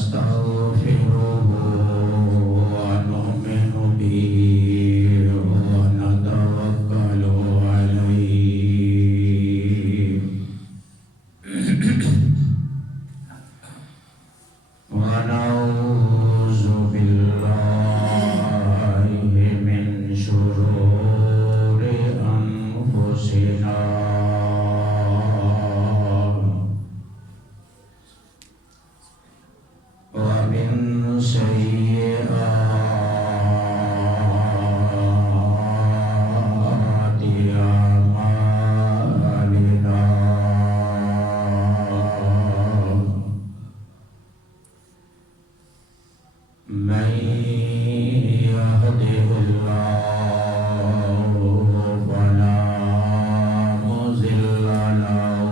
ونستغفره ونؤمن به ونتوكل عليه ونعوذ بالله من شرور أنفسنا ومن سيئات أعمالنا من يهده الله فلا مضل له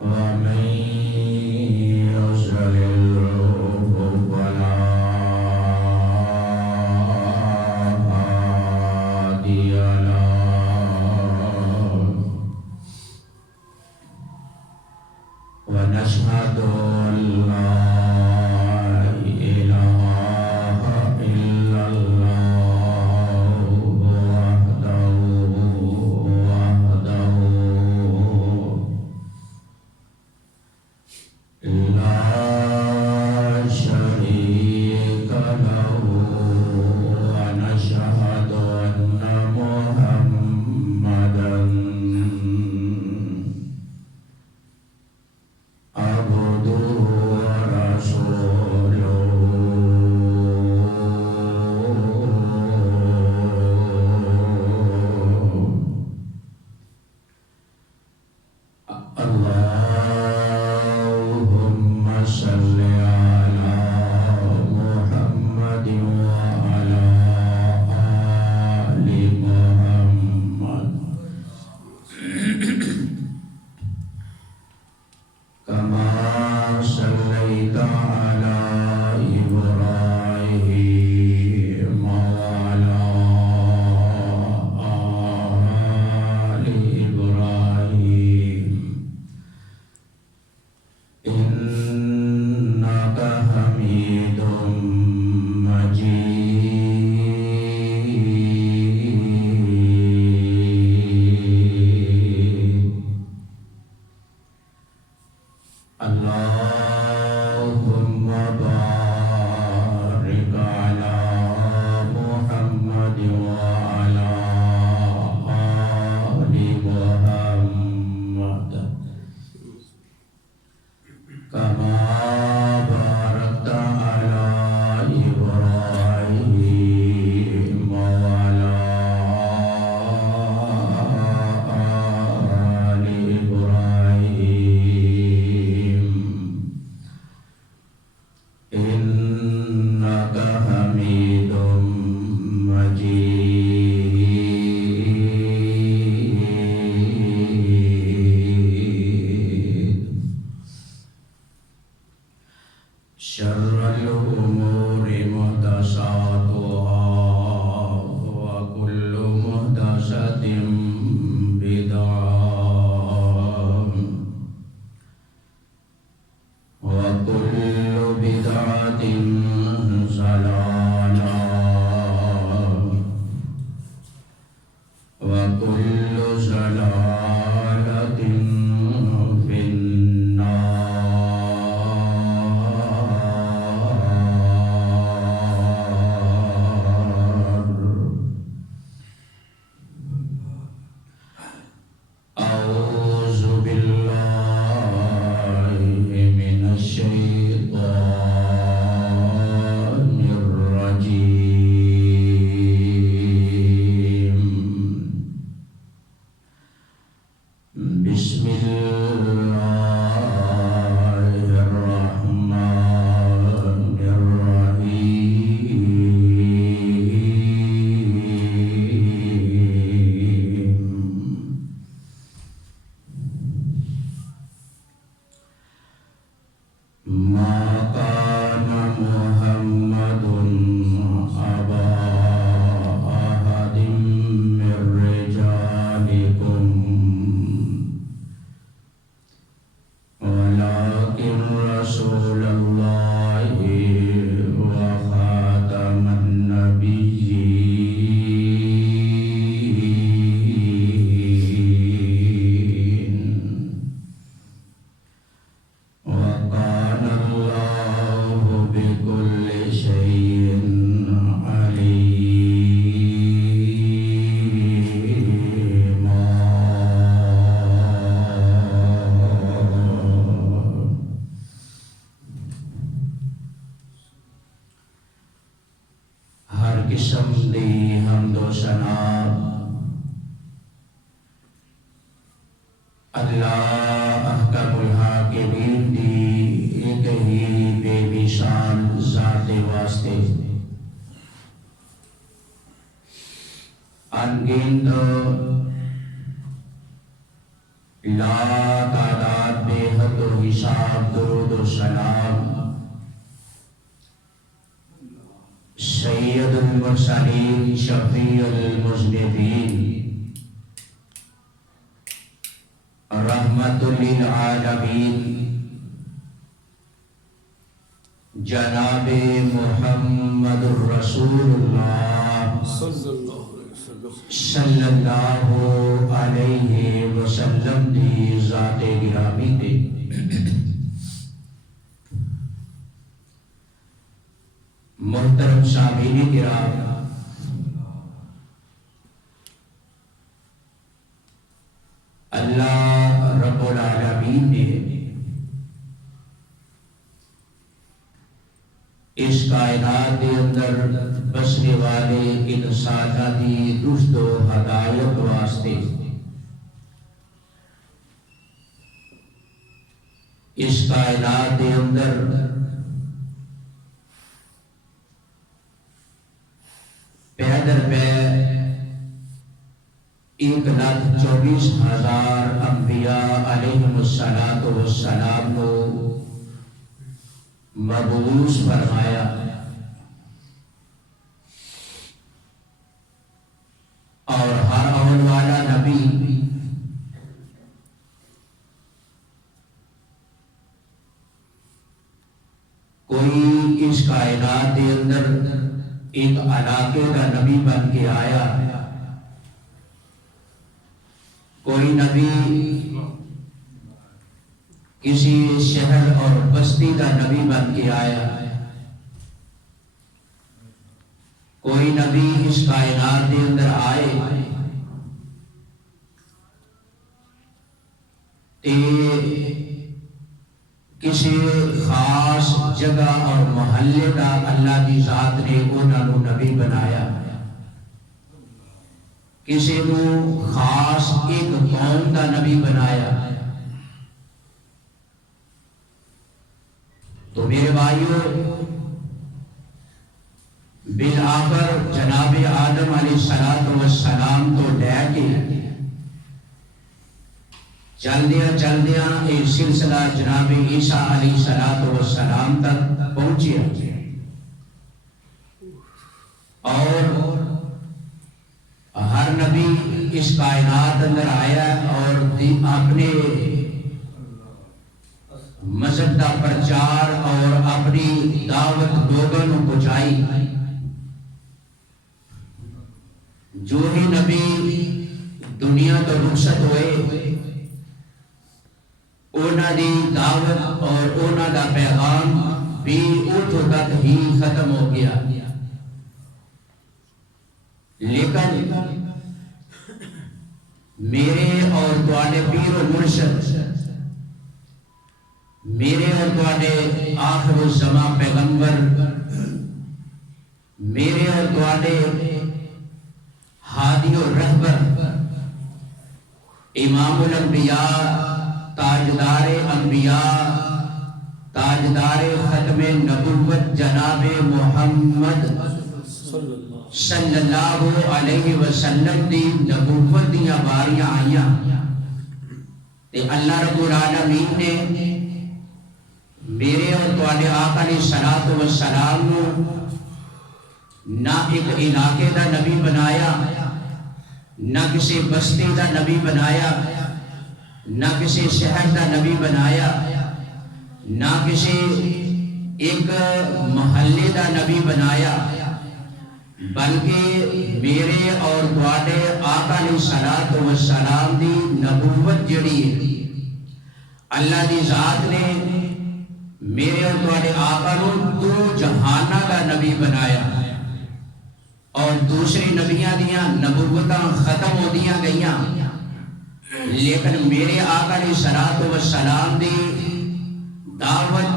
ومن يضلل فلا هادي له ونشهد أن لا إله إلا الله وحده لا شريك له ونشهد أن محمدا عبده ورسوله اللهم صل على محمد وعلى آل محمد كما صليت على إبراهيم وعلى آل إبراهيم إنك حميد مجيد اللهم بارك على محمد وعلى آل محمد كما باركت على إبراهيم وعلى آل إبراهيم إنك حميد مجيد شر الأمور محدثاتها وكل محدثة بدعة وكل بدعة ضلالة وكل ضلالة في النار أعوذ بالله من الشيطان الرجيم بسم الله الرحمن الرحيم ما كان محمد أبا أحد من رجالكم اللہ احکم الحاکمین دی ایک ہی بے مثال ذات واسطے انگنت لا تعداد بے حد و حساب درود و سلام سید المرسلین شفیع المذنبین رحمت للعالمین جناب محمد الرسول اللہ صلی اللہ علیہ وسلم دی ذات گرامی دے محترم سامعین کرام، اللہ رب العالمین نے اس کائنات کے اندر بسنے والے انساناں دی رشد و ہدایت واسطے اس کائنات کے اندر پیدر پہ 1,24,000 انبیاء علیہم السلام کو مبعوث فرمایا اور ہر آنے والا نبی کوئی اس کائنات کے اندر ایک علاقے کا نبی بن کے آیا، کوئی نبی کسی شہر اور بستی کا نبی بن کے آیا، کوئی نبی اس کائنات کے اندر آئے کسی خاص جگہ اور محلے کا اللہ کی ذات نے انہوں نے نبی بنایا، کسی کو خاص ایک قوم کا نبی بنایا۔ تو میرے بھائیوں، بالآخر جناب آدم علیہ السلام تو لے کے چلدیاں ایک سلسلہ جناب عیسیٰ علیہ السلام تک پہنچے اور ہر نبی اس کائنات اندر آیا اور اپنے مذہب کا پرچار اور اپنی دعوت لوگوں کو پہنچائی۔ جو ہی نبی دنیا تو رخصت ہوئے، انہاں دی دعوت اور انہاں دا پیغام بھی اتھوں تک ہی ختم ہو گیا، لیکن میرے اور تواڈے پیر و مرشد، میرے اور تواڈے آخر الزمان پیغمبر، میرے اور تواڈے ہادی و رہبر، امام الانبیاء، تاجدار انبیاء، تاجدار ختم نبوت جناب محمد صلی اللہ علیہ وسلم دی نبوت دیاں باریاں آئیاں تے اللہ رب العالمین نے میرے اور تواڈے آقا علیہ الصلوۃ والسلام نو نہ ایک علاقے دا نبی بنایا، نہ کسی بستی دا نبی بنایا، نہ کسی شہر دا نبی بنایا، نہ کسی ایک محلے دا نبی بنایا، بلکہ میرے اور تواڈے آقا علیہ الصلوۃ والسلام دی نبوت جڑی ہے، اللہ دی ذات نے میرے اور تواڈے آقا نو دو جہاناں دا نبی بنایا اور دوسری نبیاں دیاں نبوتاں ختم ہو دیاں گئیاں، لیکن میرے آقا علیہ الصلوۃ والسلام دی دعوت،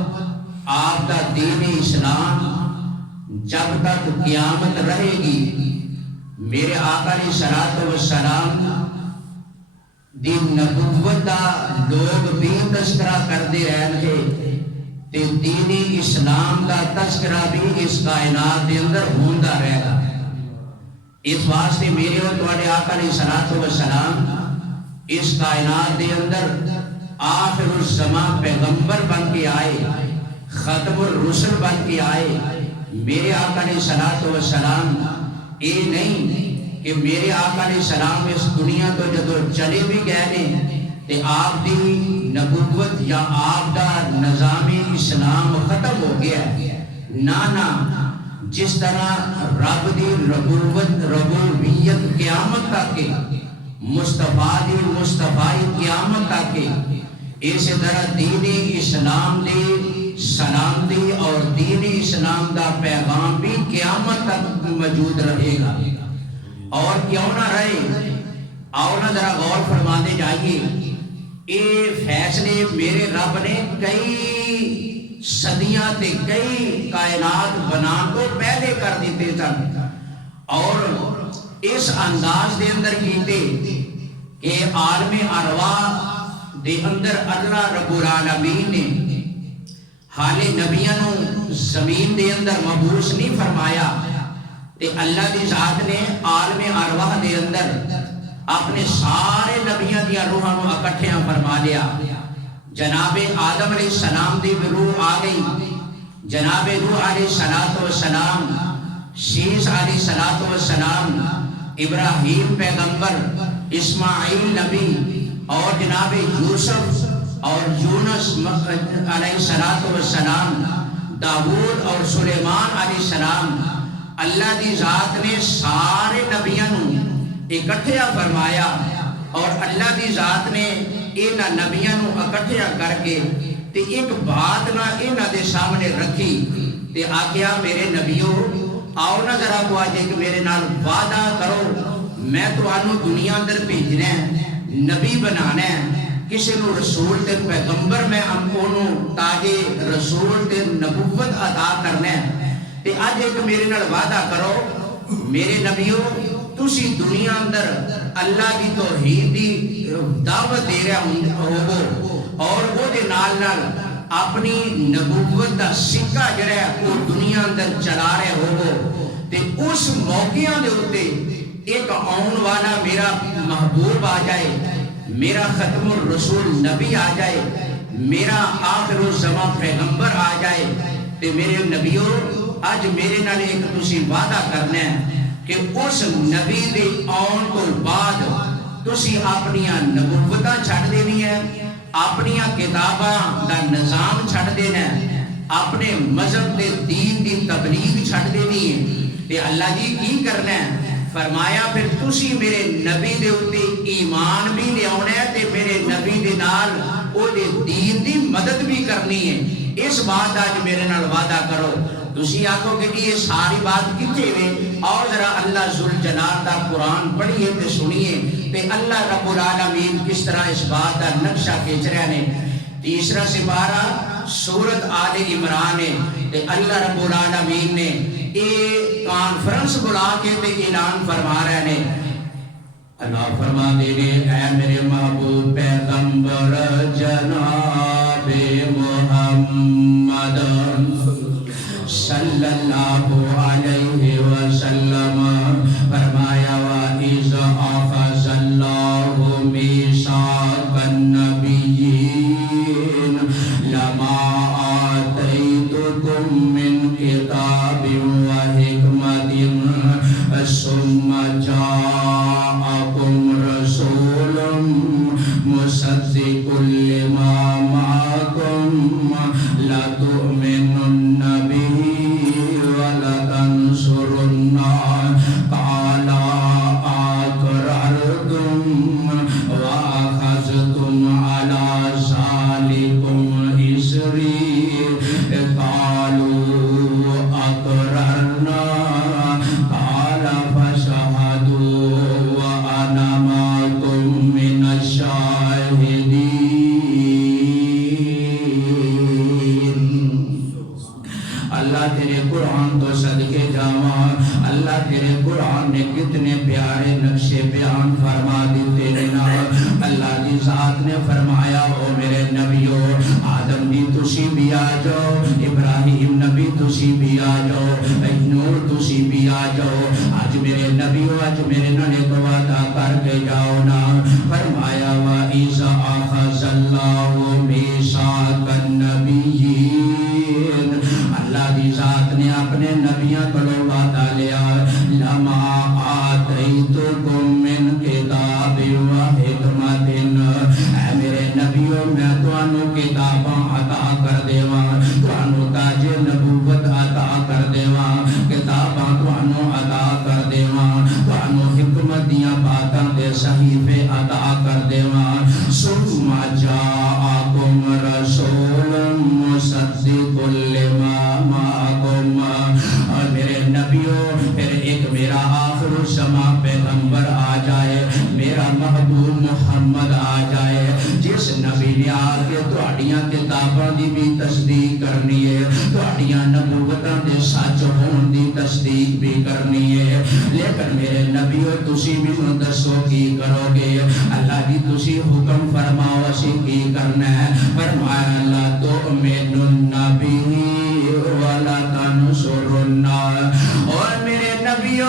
آپ دا دین اسلام جب تک قیامت رہے گی، میرے آقا علیہ الصلوۃ والسلام دی نبوت دا لوگ بھی تذکرہ کرتے رہن گے تے دین اسلام دا تذکرہ بھی اس کائنات دے اندر ہوندا رہے گا. اس واسطے میرے اور تواڈے آقا علیہ الصلوۃ والسلام اس کائنات دے اندر آخر الزمان پیغمبر بن کے آئے, ختم الرسل بن کے آئے. میرے آقا علیہ الصلوۃ والسلام اے نہیں کہ میرے آقا علیہ السلام اس دنیا تو جدو چلے بھی گئے نے تے آپ دی نبوت یا آپ دا نظام اسلام ختم ہو گیا. نا جس طرح رب دی ربوبیت قیامت تک کے, مصطفیٰ دی مصطفائی قیامت تک کے, اسی طرح دین اسلام دی سلامتی اور دین اسلام دا پیغام بھی قیامت تک موجود رہے گا. اور کیوں نہ رہے, آؤ نہ ذرا غور فرمانے جائیے. یہ فیصلے میرے رب نے کئی صدیاں تے کئی کائنات بنا کو پہلے کر دیتے سن, اور اس انداز دے اندر کیتے کہ عالم ارواح دے اندر اللہ رب العالمین نے حالے نبیاں نو زمین دے اندر مبعوث نہیں فرمایا تے اللہ دی ذات نے عالم ارواح دے اندر اپنے سارے نبیاں دیا روحاں نو اکٹھیاں فرما لیا. جناب آدم علیہ السلام دی روح آ گئی, جناب نوح علیہ السلام, شیس علیہ السلام, ابراہیم پیغمبر, اسماعیل نبی, اور جناب یوسف اور یونس علیہ السلام, داؤد اور سلیمان علیہ السلام. اللہ دی ذات نے سارے نبیاں نو اکٹھیا فرمایا, اور اللہ دی ذات نے انہاں نبیاں نو اکٹھیا کر کے تے ایک بات نہ انہاں دے سامنے رکھی تے آکھیا میرے نبیو آؤ نہ ذرا کو آج ایک میرے نال وعدہ کرو, میں تانوں دنیا اندر بھیجنا ہے, نبی بنانا ہے, کسی نو رسول تے پیغمبر میں انہوں تاج رسول تے نبوت عطا کرنا ہے. تے آج ایک میرے نال وعدہ کرو میرے نبیو, تسی دنیا اندر اللہ دی توحید دی دعوت دے رہے ہوگو اور وہ دے نال نال اپنی نبوت دا سکہ جڑا ہے وہ دنیا اندر چلا رہے ہوگو. تے اس موقعوں دے ہوتے ایک آن والا میرا محبوب آ جائے, میرا ختم الرسول نبی آ جائے, میرا آخر الزمان پیغمبر آ جائے. تے میرے نبیوں آج میرے نال ایک تسی وعدہ کرنا ہے کہ اس نبی دے آن تو بعد تسی اپنیاں نبوتاں چھڑ دینی ہے, اپنیاں کتاباں دا نظام چھڑ دینا ہے, اپنے مذہب دے دین دی تبلیغ چھڑ دینی ہے. تے اللہ جی کی کرنا ہے, فرمایا پھر تسی میرے نبی دے اوتے ایمان بھی لے آنا ہے تے میرے نبی دے نال او دے دین دی مدد بھی کرنی ہے. اس بات آج میرے نال وعدہ کرو. تسی آکھو کہ یہ ساری بات کتنے میں, اور ذرا اللہ ذوالجلال دا قرآن پڑھیے تے سنیے تے اللہ رب العالمین کس طرح اس بات دا نقشہ کھینچ رہے نے. تیسرا سپارہ سورت آل عمران ہے تے اللہ رب العالمین نے یہ کانفرنس بلا کے تے اعلان فرما رہے نے. اللہ فرما دے اے میرے محبوب پیغمبر جناب محمد صلی اللہ علیہ وسلم, فرمایا وَإِذْ أَخَذَ اللَّهُ مِيثَاقَ النَّبِيِّينَ لَمَا آتَيْتُكُم مِّن كِتَابٍ وَحِكْمَةٍ ثُمَّ جَاءَكُمْ رَسُولٌ نے فرمایا او میرے نبیو آدم دی تسی بھی آ جاؤ ابراہیم نبی تسی بھی آ جاؤ نور تسی بھی آ جاؤ آج میرے نبیو آج میرے ننے کو وعدہ کر کے جاؤ نا فرمایا وَإِذَا أَخَذَ اللَّهُ مِيثَاقَ النَّبِيِّينَ اللہ دی ذات نے اپنے نبیوں کو وعدہ لیا لما آتیتکم من کتاب و حکمت اے میرے نبیوں میں توانو کتاباں عطا کر دیواں توانو تاج نبوت عطا کر دیواں کتاباں توانو عطا کر دیواں توانو حکمت دیاں باتاں دے صحیفے عطا کر دیواں ثم جاءکم رسول مصدق لما معکم اور میرے نبیوں پھر ایک میرا آخر الزمان پیغمبر آ جائے میرا محبوب محمد آ جائے جس نبی نے آ کے تہاڈیاں کتاباں دی بھی تصدیق کرنی ہے تہاڈیاں نبوتاں دے سچ ہون دی تصدیق بھی کرنی ہے لیکن میرے نبیو تسی مینوں دسو کی کرو گے اللہ دی تسی حکم فرماؤ اسی کی کرنا ہے فرمایا لا تؤمنون نبی ولا تنصرون اور میرے نبیو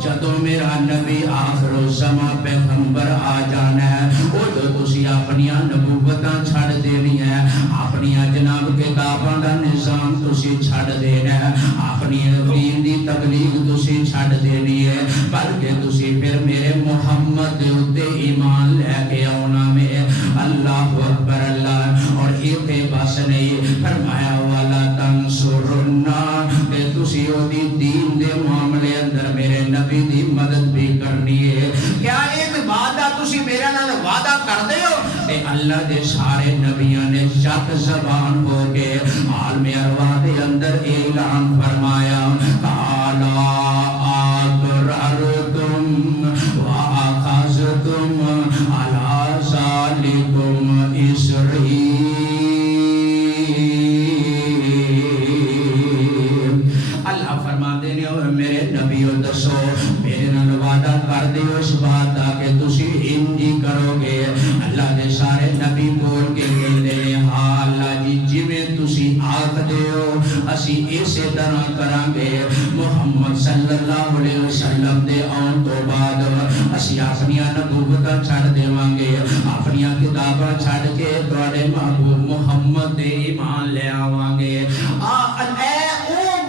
جدو میرا نبی آخر الزمان پیغمبر آ جانا ہے وہ جو تسی اپنیاں نبوتاں چھڑ دینی ہے اپنیاں جناب کتاباں دا نظام تسی چھڑ دینا ہے اپنی دین دی تبلیغ تسی چھڑ دینی ہے بلکہ تسی پھر میرے محمد دے اوتے ایمان لے کے آنا میں اللہ اکبر اللہ اور ایتے بس نہیں فرمایا والا تنصرن کہ تسی او دی دین دے معاملے اندر میرے نبی دی مدد بھی کرنی ہے کیا ایک وعدہ تسی میرے نال وعدہ کر دے ہو کہ اللہ دے سارے نبیوں نے شک زبان ہو کے عالم ارواح دے اندر اعلان فرمایا قالا اقررتم واخذتم علی ذالکم اسری اللہ فرماتے ہیں اور میرے نبیو دسو میرے نال وعدہ کر دیو اس بات دا کہ تسی انجی کرو گے اللہ دے سارے نبی بول کے کہتے ہیں ہاں اللہ جی جویں تسی آکھ دیو اسی اسی طرح کران گے محمد صلی اللہ علیہ وسلم دے آن تو بعد اسی اپنیاں نبوتاں چھڑ دیواں گے اپنیاں کتاباں چھڑ کے تواڈے محبوب محمد دے ایمان لے آواں گے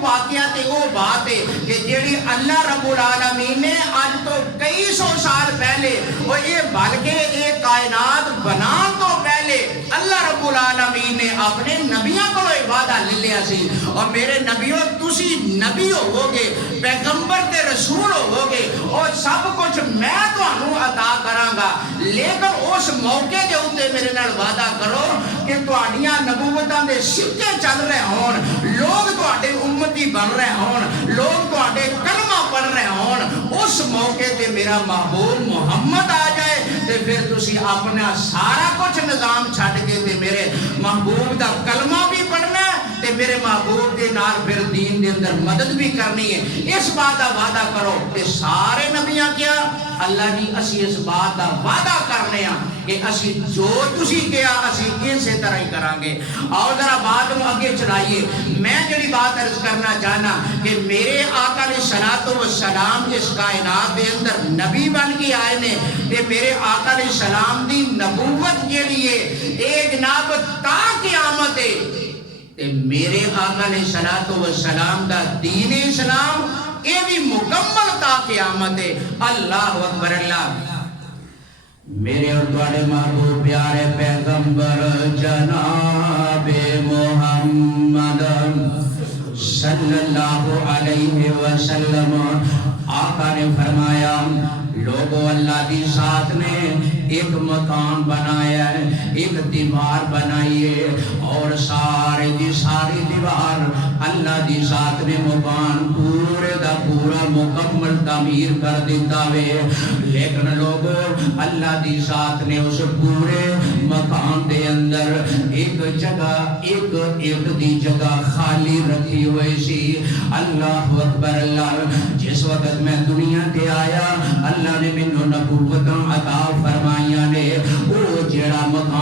واقعہ تے وہ بات ہے کہ جیڑی اللہ رب العالمین نے آج تو کئی سو سال پہلے اور یہ بلکہ یہ کائنات بنان تو پہلے اللہ رب العالمین نے اپنے نبیوں کو وعدہ لے لیا سی اور میرے نبیوں تسی نبی ہو گے پیغمبر تے رسول ہو گے اور سب کچھ میں تانوں عطا کراں گا لیکن اس موقع دے اوتے میرے نال وعدہ کرو کہ تہاڈیاں نبوتاں دے سکے چل رہے ہون لوگ تہاڈے امتی بن رہے ہون لوگ تہاڈے کلمہ پڑھ رہے ہون اس موقع تے میرا محبوب محمد آ جائے تے پھر تسی اپنا سارا کچھ نظام چھڈ کے تے میرے محبوب دا کلمہ بھی پڑھنا ہے تے میرے محبوب دے نال پھر دین دے اندر مدد بھی کرنی ہے اس بات دا وعدہ کرو تے سارے نبیاں کیا اللہ جی اسی اس بات دا وعدہ کرنے ہیں کہ اسی جو تسی کیا اسی اسی طرح ہی کران گے اور ذرا بات نو اگے چلائیے میں جڑی بات عرض کرنا چاہنا کہ میرے آقا علیہ الصلوۃ والسلام اس کائنات دے اندر نبی بن کے آئے نے تے میرے آقا علیہ السلام دی نبوت جیڑی ہے اے جناب تا قیامت ہے تے میرے آقا علیہ الصلوۃ والسلام دا دین اسلام یہ بھی مکمل تا قیامت ہے اللہ اکبر اللہ میرے اور تواڈے محبوب پیارے پیغمبر جناب محمد صلی اللہ علیہ وسلم آقا نے فرمایا لوگوں اللہ دی ذات نے ایک مکان بنایا ہے ایک دیوار بنائی ہے اور سارے دی ساری دیوار اللہ دی ذات نے مکان پورے دا پورا مکمل تعمیر کر دیتا ہے لیکن لوگوں اللہ دی ذات نے اس پورے مکان دے اندر ایک جگہ ایک دی جگہ خالی رکھی ہوئی سی اللہ اکبر اللہ جس وقت میں دنیا کے آیا اللہ نے مینوں نبوتاں عطا فرمائیاں نے وہ جڑا مکان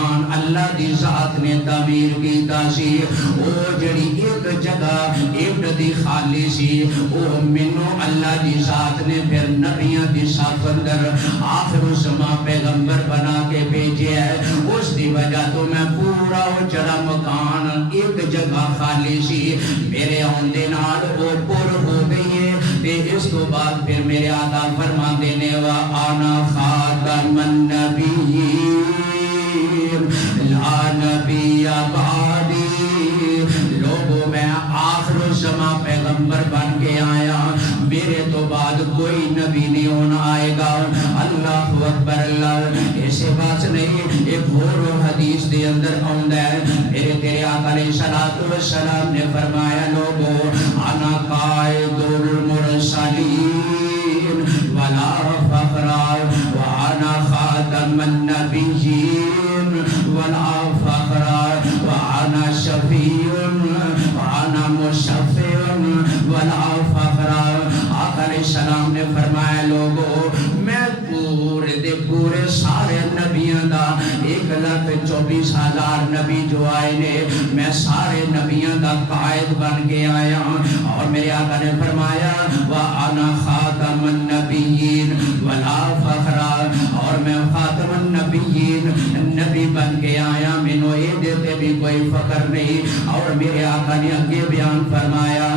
اللہ دی ذات نے تعمیر کیتا سی او جڑی ایک جگہ ایک دی خالی سی او مینوں اللہ دی ذات نے پھر نبیاں دی صف اندر آخر الزمان پیغمبر بنا کے بھیجیا ہے اس دی وجہ تو میں پورا وہ جڑا مکان ایک جگہ خالی سی میرے آندے نال وہ پر ہو گئی ہے تے اس تو بعد پھر میرے آقا فرما دینے وَأَنَا خَاتَمَ النَّبِيِّينَ لا نبی بعدی لوگوں میں آخر الزمان پیغمبر بن کے آیا میرے تو بعد کوئی نبی نہیں ہونا آئے گا اللہ اکبر اللہ ایسے بات نہیں ایک اور حدیث دے اندر آندا ہے میرے تیرے آقا علیہ السلام نے فرمایا لوگوں انا قائد المرسلین ولا فخر وانا خاتم النبیین ولا فخر وانا شفیع وانا مشفع ولا فخر آقا علیہ السلام نے فرمایا لوگوں میں پورے سارے نبیوں دا 1,24,000 نبی جو آئے نے میں سارے نبیوں دا قائد بن کے آیا اور میرے آقا نے فرمایا وَأَنَا خَاتَمَ النَّبِيِّينَ وَلَا فَخْرَ اور میں خاتم النبیین نبی بن کے آیا مینوں یہ دیتے بھی کوئی فخر نہیں اور میرے آقا نے اگے بیان فرمایا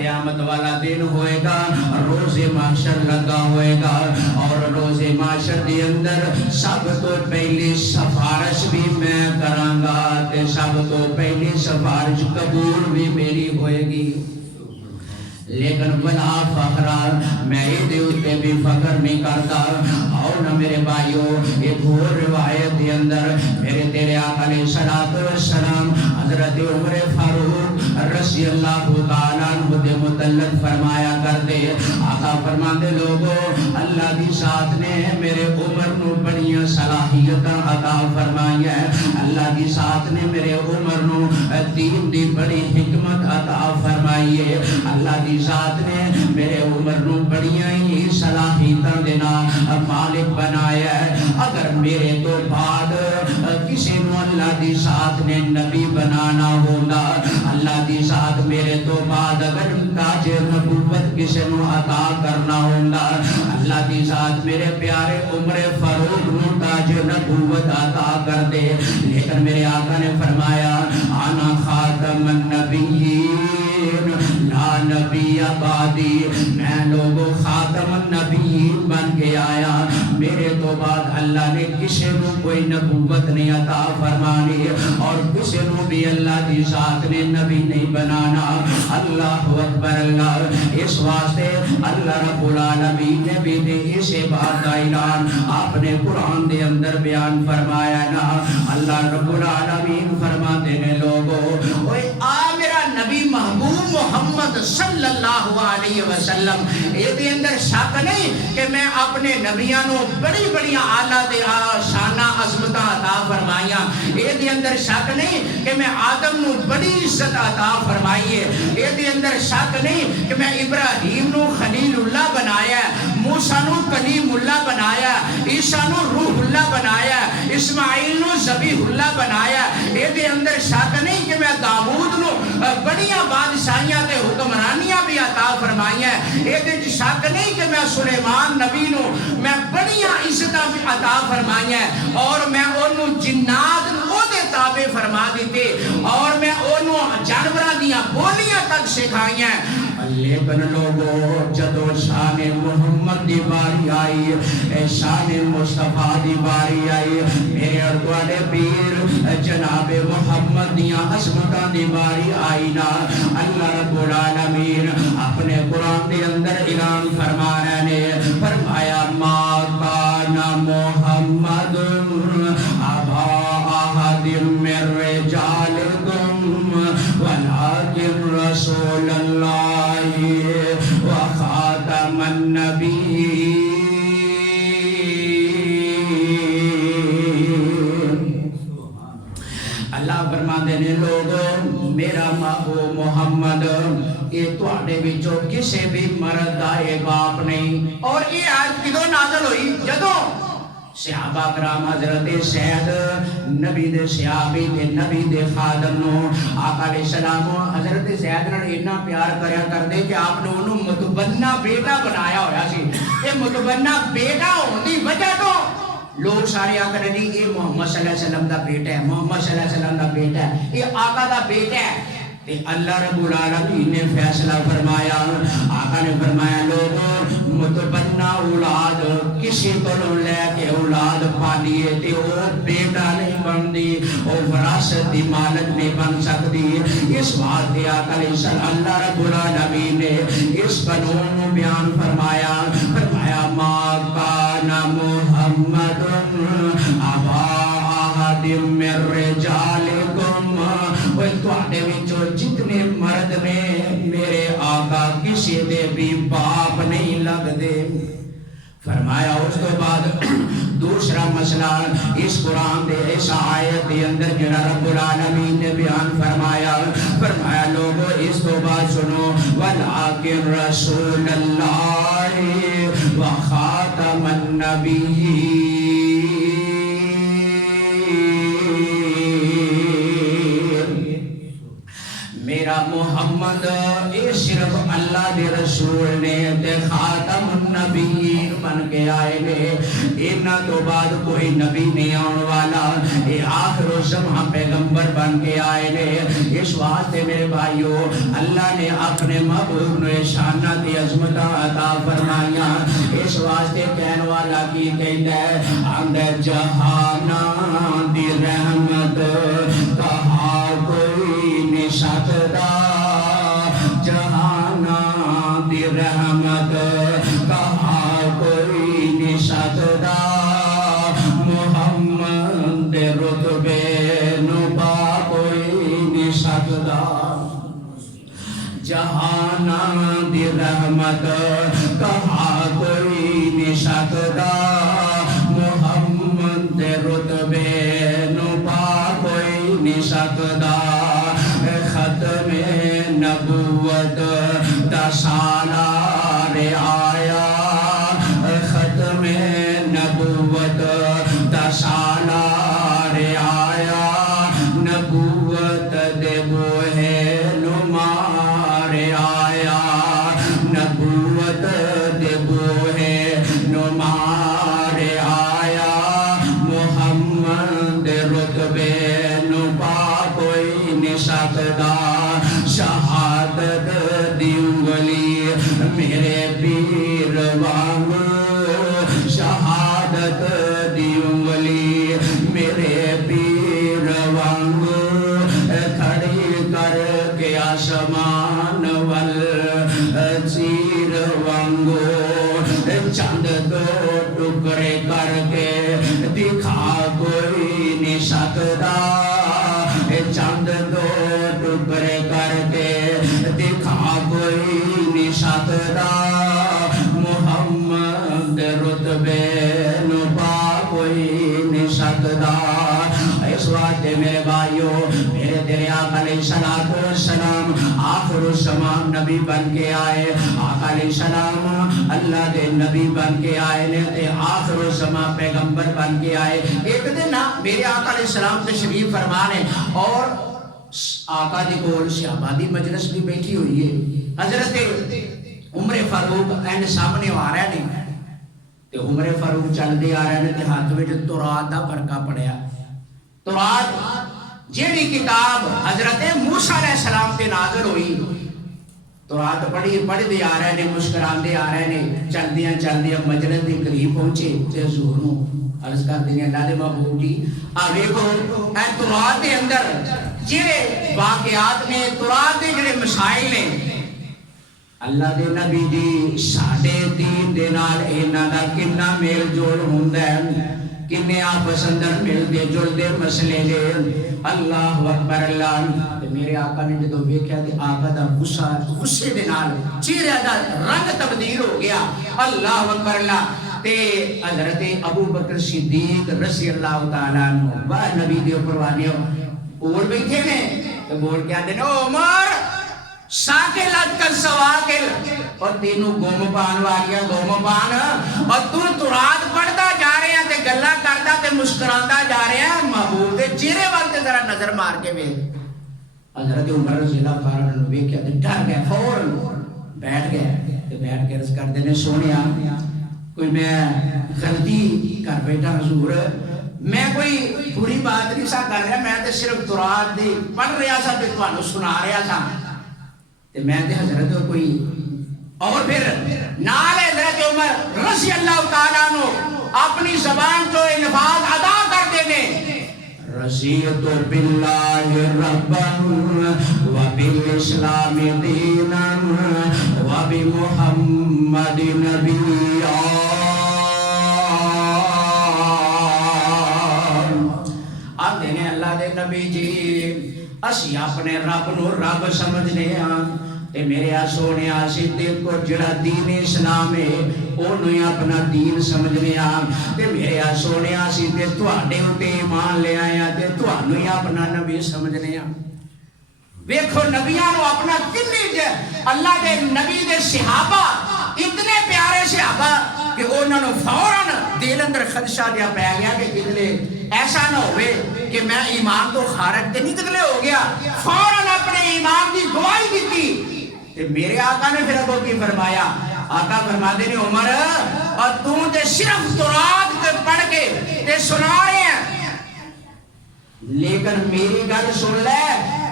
قیامت والا دن ہوئے گا روز محشر لگا ہوئے گا اور روز محشر دے اندر سب تو پہلی سفارش بھی میں کراں گا تے سب تو پہلی سفارش قبول بھی میری ہوئے گی لیکن ولا فخر میں یہ دیوتے بھی فخر نہیں کرتا اور نہ میرے بھائیوں ایک اور روایت دے اندر میرے تیرے آقا علیہ السلام حضرت عمر فاروق رضی اللہ تعالیٰ عنہ دے متعلق فرمایا کرتے آقا فرماندے لوگوں اللہ دی ذات نے میرے عمر نو بڑی صلاحیتاں عطا فرمائی ہے اللہ دی ذات نے میرے عمر نو دین دی بڑی حکمت عطا فرمائی ہے اللہ دی ذات نے میرے عمر نو بڑیاں ہی صلاحیتاں دینا مالک بنایا ہے اگر میرے تو بعد کسی نو اللہ دی ذات نے نبی بنانا ہوگا اللہ دی ذات میرے تو بعد اگر تاج نبوت کسی نو عطا کرنا ہوگا اللہ دی ذات میرے پیارے عمر فاروق نو تاج نبوت عطا کر دے لیکن میرے آقا نے فرمایا انا خاتم النبیین لا نبی بعدی میں لوگوں خاتم النبیین بن کے آیا میرے تو بعد اللہ نے کسی نو کوئی نبوت نہیں عطا فرمانی اور کسی نو بھی اللہ دی ذات نے نبی نہیں بنانا اللہ اکبر اللہ اس واسطے اللہ رب العالمین نے بھی دے اسے بات کا اعلان اپنے قرآن دے اندر بیان فرمایا نا اللہ رب العالمین فرماتے ہیں لوگوں اوے آ میرا نبی محبوب محمد صلی اللہ علیہ وسلم یہ دے اندر شک نہیں کہ میں اپنے نبیاں نو بڑی بڑی اعلیٰ دے شانہ عظمتاں عطا فرمائیاں یہ دے اندر شک نہیں کہ میں آدم نو بڑی عزت عطا فرمائیے یہ دے اندر شک نہیں کہ میں ابراہیم نو خلیل اللہ بنایا موسیٰ نو کلیم اللہ بنایا عیسیٰ نو روح اللہ بنایا اسماعیل نو ذبیح اللہ بنایا یہ دے اندر شک نہیں کہ میں داؤد نو بڑیاں بادشاہیاں تے حکمرانیاں بھی عطا فرمائیاں یہ دے شک نہیں کہ میں سلیمان نبی نو میں بڑیاں عزتاں بھی عطا فرمائیاں اور میں انہوں جنات نو دے تابع فرما دیتے اور میں انہوں جانوراں دیاں بولیاں تک سکھائیاں لیکن لوگوں جدو شان محمد دی باری آئی شان مصطفیٰ دی باری آئی میرے اردوالے پیر جناب محمد دیاں عظمتاں دی باری آئی نا اللہ رب العالمین اپنے قرآن دے اندر اعلان فرما رہے نے فرمایا ما کان محمد ابا احد من رجالکم ولکن رسول اللہ وخاتم النبیین اللہ فرما دینے لوگوں میرا محبوب محمد یہ تواڈے وچوں کسے بھی مرد دا ایک باپ نہیں اور یہ آیت کدوں نازل ہوئی جدوں صحابہ کرام حضرت سید نبی دے صحابی تے نبی دے خادم نو آقا علیہ السلام حضرت زید نے اتنا پیار کریا کردے کہ آپ نے انہوں متبنہ بیٹا بنایا ہویا سی. یہ متبنہ بیٹا ہوندی وجہ تو لوگ سارے آقا نے یہ محمد صلی اللہ علیہ وسلم دا بیٹا ہے, محمد صلی اللہ علیہ وسلم دا بیٹا ہے, یہ آقا دا بیٹا ہے. تے اللہ رب العالمین نے فیصلہ فرمایا, آقا نے فرمایا لوگوں متبنہ اولاد کسی کو لے کے اولاد پالیے تے وہ بیٹا نہیں بندی, وہ وراثت دی مالک نہیں بن سکتی. اس بات دے آقا علیہ السلام اللہ رب العالمین نے اس قانون بیان فرمایا, فرمایا ما کان محمد ابا احد من رجالکم, وہ تواڈے وچوں جتنے مرد نے میرے آقا کسی دے بھی باپ نہیں لگدے. فرمایا اس تو بعد دوسرا مسئلہ اس قرآن دے اس آیت دے اندر جڑا رب العالمین نے بیان فرمایا, فرمایا لوگوں اس تو بعد سنو ولیکن رسول اللہ و خاتم النبیین, میرا محمد یہ صرف اللہ دے رسول نے تے خاتم النبیین بن کے آئے نے, انہاں تو بعد کوئی نبی نہیں آن والا, یہ آخر الزمان پیغمبر بن کے آئے نے. اس واسطے میرے بھائیو اللہ نے اپنے محبوب نے شانہ دی عظمت عطا فرمایا. اس واسطے کہنے والا کی کہتا ہے اندر جہانا دی رحمت کہا کوئی نہیں سکتا, جہانا دی رحمت کہا کوئی نہیں سکتا, محمد دے رتبے نو پا کوئی نہیں سکتا. جہانا دی رحمت کہا کوئی نہیں سکتا, محمد دے رتبے نو پا کوئی نہیں سکتا. ختم نبوت دا سالار آیا, ختم نبوت دا سالار آیا, نبوت دے بوہے نمار آیا, نبوت دے بوہے نمار آیا, محمد رتبے نو پا کوئی نہیں سکتا. شہادت دی انگلی میرے پیر وانگو, شہادت دی انگلی میرے پیر وانگو, کھڑی کر کے آسمان ول چیر وانگو, چند دو ٹکڑے کر کے دکھا کوئی نہیں سکتا, چند دو ٹکڑے کر کے دکھا کوئی نہیں سکتا, محمد رتبے نو پا کوئی نہیں سکتا. اس واسطے میرے بھائیو میرے تیرے آقا علیہ السلام آخر الزمان نبی بن کے آئے, آقا علیہ السلام اللہ دے نبی بن کے آئے نے تے آخر الزمان پیغمبر بن کے آئے. ایک دن میرے آقا علیہ السلام تشریف فرمانے اور آقا دی کول صحابہ دی مجلس بھی بیٹھی ہوئی ہے. حضرت عمر فاروق این سامنے آ رہے ہیں تے عمر فاروق چل دے آ رہے ہیں تے ہاتھ وچ تورات دا برقع پڑیا. تورات جیڑی کتاب حضرت موسیٰ علیہ السلام تے نازل ہوئی, تورات پڑھی دے آ رہے ہیں, مسکران دے آ رہے ہیں, چل دیا مجلس دے قریب پہنچے تے حضور نو عرض کر دیں اللہ دے محبوب جی آ ویکھو اے تورات دے اندر جڑے واقعات نے, تورات دے جڑے مسائل نے, اللہ دے نبی جی ساڈے دین دے نال انہاں دا کتنا میل جول ہوندا ہے, کنے آپس اندر ملدے جلدے مسئلے نے. اللہ اکبر. اللہ میرے آقا نے جدو ویکھیا تے آقا دا غصے دے نال چہرے دا رنگ تبدیل ہو گیا. اللہ اکبر. اللہ تے حضرت ابو بکر صدیق رضی اللہ تعالیٰ عنہ با نبی دے پروانیوں اور بیٹھے نے تو بول کے آتے ہیں عمر ساکل اتکل سواکل, اور تینوں گوم پان والیاں گوم پان, اور تو تورات پڑھتا جا رہے ہیں تے گلا کرتا تے مسکراتا جا رہا ہے، محبوب دے چہرے وال تے ذرا نظر مار کے ویکھ۔ حضرت عمر رضی اللہ تعالیٰ عنہ ویکھیا تے ڈر گئے، فوراً بیٹھ گئے تے بیٹھ کے عرض کردے نے سونیا کوئی میں غلطی کر بیٹھا حضور، میں کوئی بری بات نہیں سا کر رہا، میں تے صرف تورات دی پڑھ رہا سا تے تانوں سنا رہا سا تے میں تے حضرت کوئی اور پھر نال حضرت عمر رضی اللہ تعالیٰ عنہ اپنی زبان تو الفاظ ادا کرتے نے، رضیت باللہ ربا وبالاسلام دینا وبمحمد نبیا۔ آپ دینے اللہ دے نبی جی اسی اپنے رب نو رب سمجھنے ہاں تے میرے سونے صدیق کو جڑا دین اسلام ہے انہوں ہی اپنا دین سمجھنے ہاں تے میرے سونے صدیق تواڈے تے ایمان لے آیا تے تانوں ہی اپنا نبی سمجھنے ہاں۔ ویکھو نبیاں نو اپنا کتنی اللہ دے نبی دے صحابہ اتنے پیارے صحابہ کہ انہوں نے فوراً دل اندر خدشہ دیا پہ گیا کہ کتنے ایسا نہ ہوئے کہ میں ایمان تو خارج تے نہیں کتنے ہو گیا، فوراً اپنے ایمان کی گواہی دیتی۔ میرے آقا نے پھر ابو کی فرمایا، آقا فرماتے نے عمر اور تو تے صرف تورات پڑھ کے تے سنا رہے ہیں، لیکن میری گل سن لے،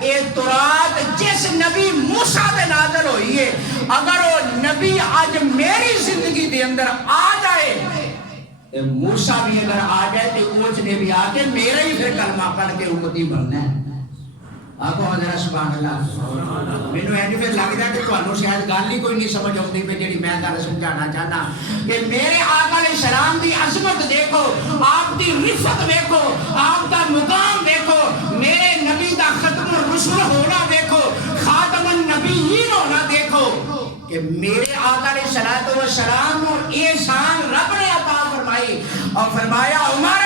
اے تورات جس نبی موسیٰ تے نازل ہوئی ہے اگر وہ نبی آج میری زندگی دے اندر آ جائے، موسیٰ بھی اگر آ جائے تو اوچ نے بھی آ کے میرے ہی پھر کلمہ پڑھ کے امتی بننا ہے۔ آقا حضرت سبحان اللہ، میں نے ایڈی پھر لگ جائے کہ تمہوں شاید گال نہیں کوئی نہیں سمجھ ہوتی پہ جڑی میں دارے سمجھانا چاہنا کہ میرے آقا علیہ السلام دی عظمت دیکھو، آپ دی رفت دیکھو، آپ دا مقام دیکھو، میرے نبی دا ختم الرسل ہونا دیکھو، خاتم النبیین ہونا دیکھو کہ میرے آقا علیہ السلام کو احسان رب نے عطا فرمائی اور فرمایا عمر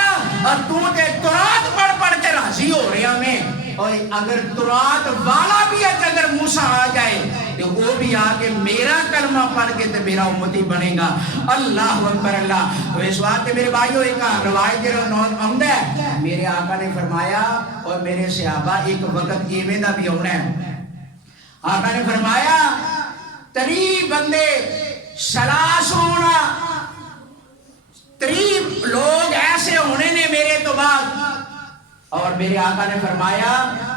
اور تو تے تورات پڑھ پڑھ کے راضی ہو رہے ہمیں، اور اگر تورات والا بھی اگر موسیٰ آ جائے تو وہ بھی آگے میرا کلمہ پڑھ کے تو میرا امتی بنے گا۔ اللہ اکبر اللہ۔ تو اس واسطے میرے بھائیوں ایک روایت آمد ہے، میرے آقا نے فرمایا اور میرے صحابہ ایک وقت ایویں دا بھی ہونا ہے، آقا نے فرمایا 30 بندے سلاس ہونا، 30 لوگ ایسے ہونے نے میرے تو بعد، اور میرے آقا نے فرمایا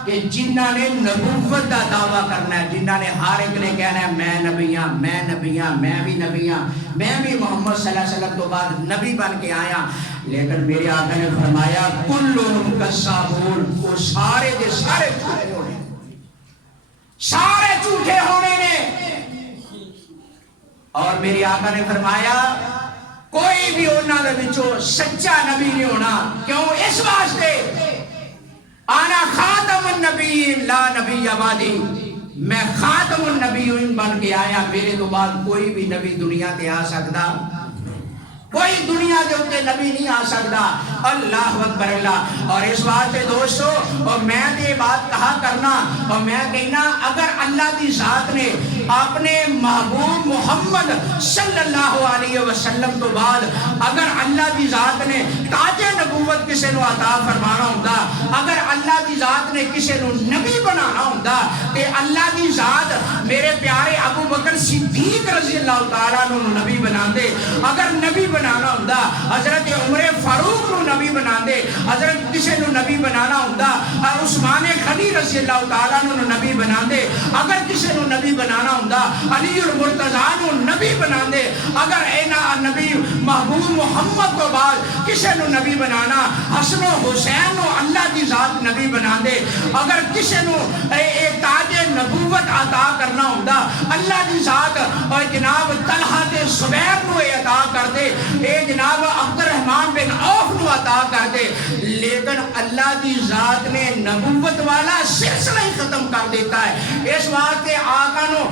کہ جنہاں نے نبوت کا دعویٰ کرنا ہے، جنہاں نے ہر ایک نے کہنا ہے میں نبی ہاں، میں نبی ہاں، میں بھی نبی ہاں، میں بھی محمد صلی اللہ علیہ وسلم تو بعد نبی بن کے آیا، لیکن میرے آقا نے فرمایا کلہم کذابون، وہ سارے دے سارے جھوٹے ہونے، سارے جھوٹے ہونے نے۔ اور میرے آقا نے فرمایا کوئی بھی انہاں دے وچوں سچا نبی نہیں ہونا، کیوں؟ اس واسطے آنا خاتم النبیین لا نبی بعدی، میں خاتم النبیین بن کے آیا، میرے تو بعد کوئی بھی نبی دنیا تے آ سکتا، کوئی دنیا دے اوپر نبی نہیں آ سکتا۔ اللہ اکبر اللہ۔ اور اس واسطے دوستو اور میں یہ بات کہا کرنا اور میں کہنا اگر اللہ کی ذات نے اپنے محبوب محمد صلی اللہ علیہ وسلم تو بعد اگر اللہ کی ذات نے تاج نبوت کسی نو عطا فرمانا ہوندا، اگر اللہ کی ذات نے کسی نو نبی بنانا ہوندا تے اللہ کی ذات میرے پیارے ابو بکر صدیق رضی اللہ تعالیٰ عنہ نبی بنا دے، اگر نبی بنانا ہوندا حضرت عمر فاروق نو نبی بنا دے، حضرت کسی نو نبی بنانا ہوندا عثمان غنی رضی اللہ تعالیٰ عنہ نبی بنا دے، اگر کسی نو نبی بنانا ہوندا علی المرتضیٰ نو نبی بنا دے، اگر اینا نبی محبوب محمد کو بعد کسی نو نبی بنانا حسن و حسین نو اللہ کی ذات نبی بنا دے، اگر کسی نو تاج نبوت عطا کرنا ہوندا اللہ کی ذات اور جناب طلحہ تے زبیر نو عطا کر دے، اے جناب عبد الرحمن بن عوف نو عطا کر دے، لیکن اللہ کی ذات نے نبوت والا سلسلہ ہی ختم کر دیتا ہے۔ اس واسطے آقا نو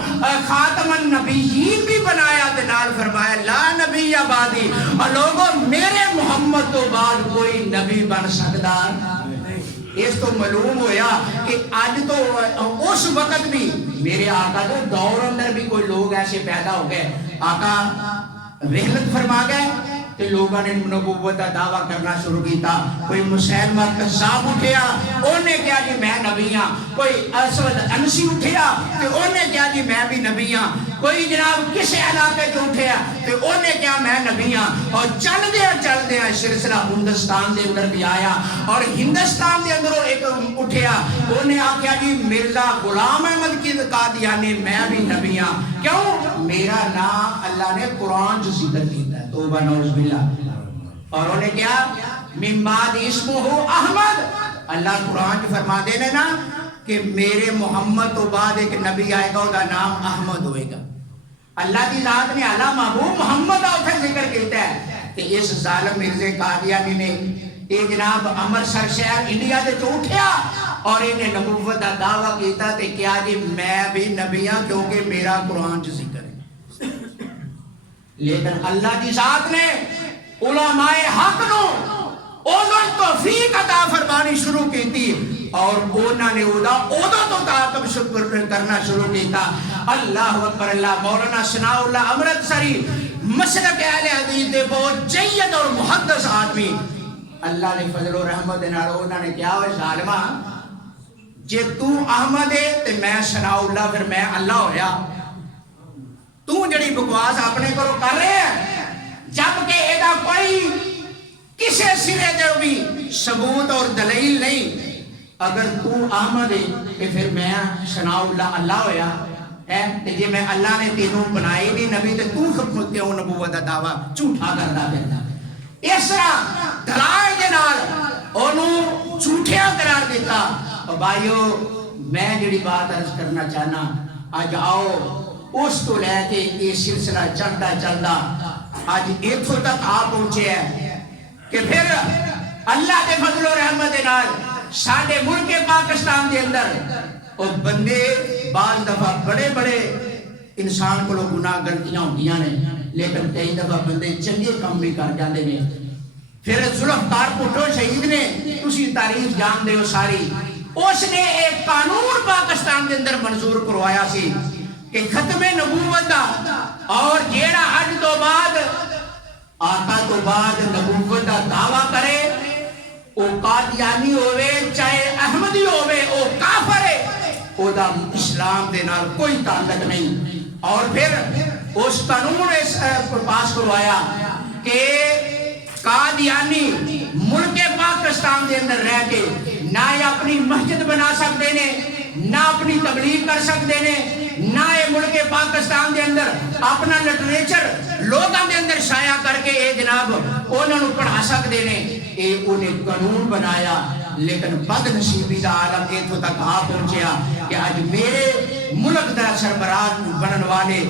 خاتم النبیین بھی بنایا تے نال فرمایا لا نبی بعدی، اور لوگوں میرے محمد تو بعد کوئی نبی بن سکتا۔ اس تو معلوم ہویا کہ آج تو اس وقت بھی میرے آقا دے دور اندر بھی کوئی لوگ ایسے پیدا ہو گئے، آقا رحلت فرما گئے تے لوگوں نے نبوت کا دعویٰ کرنا شروع کیتا. کوئی مسیلمہ کذاب اٹھیا اونے کہا جی میں نبی ہاں. کوئی اسود انسی اٹھیا تے اونے کہا جی میں بھی نبی ہاں. کوئی جناب کسے علاقے جو اٹھیا تے اونے کہا میں نبی ہاں. اور چل دیا سلسلہ ہندوستان دے اندر بھی آیا. اور ہندوستان دے اندر ایک اٹھیا اونے آکھیا جی مرزا غلام احمد کی قادیانی میں بھی نبی ہاں. کیوں؟ میرا نام اللہ نے قرآن جو ذکر کیتا ہے. توبہ نعوذ باللہ. اور انہیں کیا من بعد اسمہ احمد. اللہ قرآن جو فرما دینے نا کہ میرے محمد تو بعد ایک نبی آئے گا او دا نام احمد ہوئے گا. اللہ کی ذات نے اعلیٰ محبوب محمد آؤتھے ذکر کیتا ہے کہ اس ظالم مرزا قادیانی نے یہ جناب امرتسر شہر انڈیا دے جو اٹھیا اور انہیں نبوت کا دعویٰ کیتا تے کیا جی میں بھی نبی ہاں کیونکہ میرا قرآن جو ذکر ہے. لیکن اللہ کی ذات نے علماء حق نو اودوں توفیق عطا فرمانی شروع کی تھی اور انہوں نے اودوں تو تعاقب شکر کرنا شروع کیتا. اللہ اکبر. اللہ مولانا ثناء اللہ امرتسری مسلک اہل حدیث دے بہت جید اور محدث آدمی اللہ نے فضل و رحمت نال انہوں نے کیا ہوئے ظالمہ جے تو احمد ہے تے میں ثناء اللہ پھر میں اللہ ہویا. تو جڑی بکواس اپنے کو کر رہے ہیں جبکہ ایدہ کوئی کسے سرے دے بھی ثبوت اور دلیل نہیں. اگر تو احمد ہے کہ پھر میں ثناء اللہ اللہ ہویا ہے تے جے میں اللہ نے تینوں بنائی نہیں نبی تے تو خود کیوں نبوت دا دعویٰ جھوٹا کردا پھردا. اس طرح دلائل دے نال اونوں جھوٹیاں قرار دیتا. اور بھائیو میں جڑی بات عرض کرنا چاہنا آج آؤ اس تو لے کے یہ سلسلہ چلتا آج ایتھوں تک آ پہنچے ہیں کہ پھر اللہ دے فضل و رحمت نال ساڈے ملک پاکستان دے اندر اور بندے بعض دفعہ بڑے انسان کو گناہ غلطیاں ہوندیاں نے لیکن کئی دفعہ بندے چنگے کام بھی کر جاندے نے. پھر ذوالفقار بھٹو شہید نے تسی تاریخ جان دے ہو ساری. اس نے ایک قانون پاکستان کے اندر منظور کروایا سی کہ ختم نبوت دا اور جیڑا اج تو بعد آقا تو بعد نبوت دا دعویٰ کرے او قادیانی ہوئے چاہے احمدی ہوئے او کافر ہے او دا اسلام دے نال کوئی تعلق نہیں. اور پھر اس قانون اس پاس کروایا کہ قادیانی ملک پاکستان دے اندر رہ کے نہ اپنی مسجد بنا سکتے نے نہ اپنی تبلیغ کر سکتے نے نہ یہ ملک پاکستان دے اندر اپنا لٹریچر لوگوں دے اندر شائع کر کے یہ جناب انہوں نے پڑھا سکتے نے. یہ انہیں قانون بنایا لیکن بد نصیبی دا عالم ایتھوں تک آ پہنچیا کہ آج میرے ملک دا سربراہ بنن والے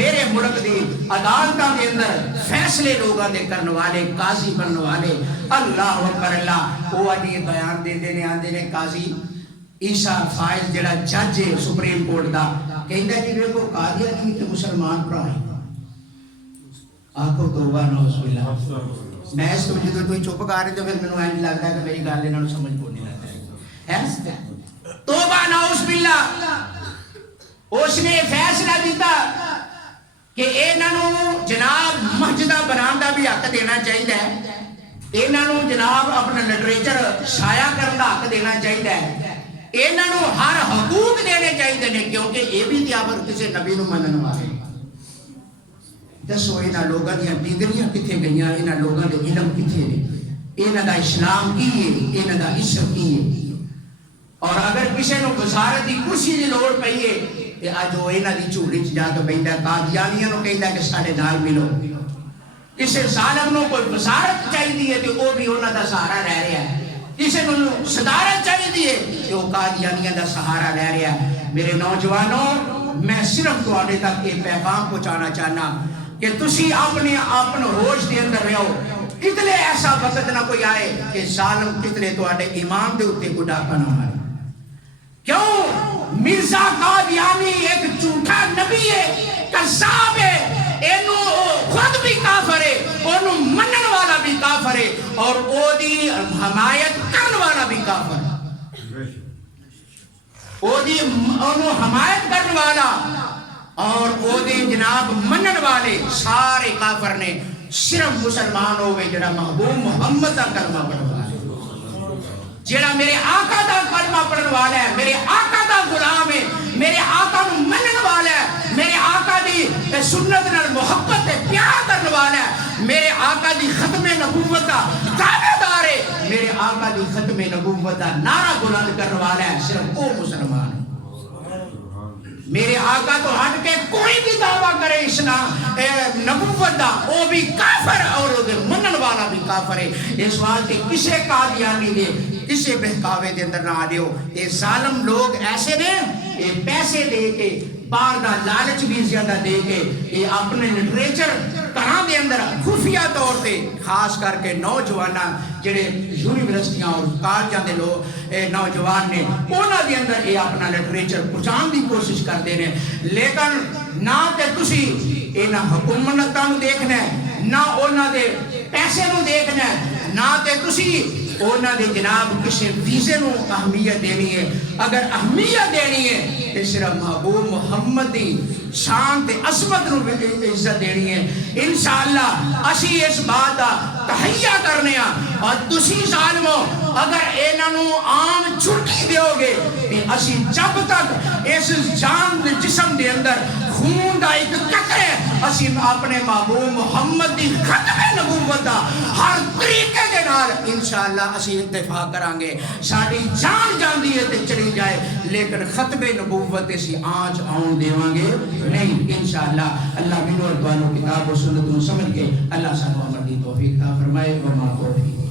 میرے ملک دی عدالتاں دے اندر فیصلے لوگاں دے کرن والے قاضی بنن والے اللہ اکبر. اللہ وہ اج یہ بیان دیندے نے آندے نے قاضی عیسیٰ فائز جڑا جج ہے سپریم کورٹ دا کہندا جی ویکھو قادیانی تے مسلمان بھرا ہے. آکھو توبہ نعوذ باللہ. میں اس کو جدو کوئی چپ کر رہے تو پھر مینوں اینج لگدا ہے کہ میری گل انہاں نوں سمجھ کو نہیں لگدا ہے. توبہ نعوذ باللہ. اس نے فیصلہ دیتا کہ انہاں نوں جناب مسجداں بنان دا بھی حق دینا چاہیے ہے. انہاں نوں جناب اپنا لٹریچر شائع کرن دا حق دینا چاہیے ہے. انہاں نوں ہر حقوق دینے چاہیے نے کیونکہ یہ بھی تیابر کسی نبی نوں منن والے. دسو انہاں لوگاں دیاں ڈگریاں کتھے گئیاں انہاں لوگاں دے علم کتھے نے انہاں دا اسلام کی ہے انہاں دا عشق کی ہے. اور اگر کسی نوں وزارت دی کرسی دی لوڑ پئی ہے تے اج او انہاں دی جھولی چ جا کے بیندا قادیانیاں نوں کہندا کہ ساڈے نال ملو. کسی ظالم نوں کوئی وزارت چاہیے ہے تے او بھی انہاں دا سہارا رہ رہا ہے. کسی نوں صدارت چاہیے ہے تے او قادیانیاں دا سہارا لے رہا ہے. میرے نوجوانوں میں صرف تواڈے تک یہ پیغام پہنچانا چاہنا کہ تسی اپنے ہوش دے اندر رہو. کتنے ایسا وقت نہ کوئی آئے کہ ظالم کتنے تواڈے ایمان دے اوتے کوئی ڈاکا نہ مارے. کیوں؟ مرزا قادیانی ایک جھوٹا نبی ہے کذاب ہے. اینو خود بھی کافر ہے اونوں منن والا بھی کافر ہے اور او دی حمایت کرن والا بھی کافر ہے. او دی اونوں حمایت کرن والا اور وہ دی جناب منن والے سارے کافر نے. صرف مسلمان ہوئے جڑا محبوب محمد دا کلمہ پڑھن والا ہے، جڑا میرے آقا دا کلمہ پڑھن والا ہے، میرے آقا دا غلام ہے، میرے آقا نو منن والا ہے، میرے آقا دی سنت نال محبت تے پیار کرن والا ہے، میرے آقا دی ختم نبوت دا دعوے دار ہے، میرے آقا دی ختم نبوت دا نعرہ بلند کرن والا ہے، صرف وہ مسلمان ہے۔ میرے آقا تو ہٹ کے کوئی بھی دعویٰ کرے اسلام نبوت دا وہ بھی کافر اور منن والا بھی کافر ہے۔ اس واسطے کسے قادیانی دے کسے بہکاوے دے اندر نہ آ دیو۔ یہ ظالم لوگ ایسے نے یہ پیسے دے کے باہر دا لالچ بھی زیادہ دے کے یہ اپنے لٹریچر کہاں دے اندر خفیہ طور پہ خاص کر کے نوجوانہ جڑے یونیورسٹیاں اور کالجاں دے لوگ نوجوان نے انہاں دے اندر یہ اپنا لٹریچر پہنچان دی کوشش کرتے ہیں، لیکن نہ تے تسی انہاں حکومتاں نو دیکھنا ہے، نہ انہاں دے پیسے نو دیکھنا ہے، نہ تے تسی انہاں دے جناب کسی ویزے نو اہمیت دینی ہے۔ اگر اہمیت دینی ہے تو صرف محبوب محمد دی شان تے عظمت نو عزت دینی ہے۔ انشاءاللہ اسی اس بات دا تہیہ کرنے ہیں، اور تسی ظالمو اگر انہاں نو عام چھٹی دیو گے کہ اسی جب تک اس جان دے جسم دے اندر خون دا ایک قطرے اسی اپنے محبوب محمد دی ختم نبوت دا ہر طریقے دے نال انشاءاللہ اسی اتفاع کرانگے، ساڑی جان جاندی ہے تے چلی جائے، لیکن ختم نبوت اسی آنچ آن دیوانگے نہیں انشاءاللہ۔ اللہ منو اور دوانو کتاب و سنت نو سمجھ کے اللہ سانو عمل دی توفیق عطا فرمائے۔ وما توفیق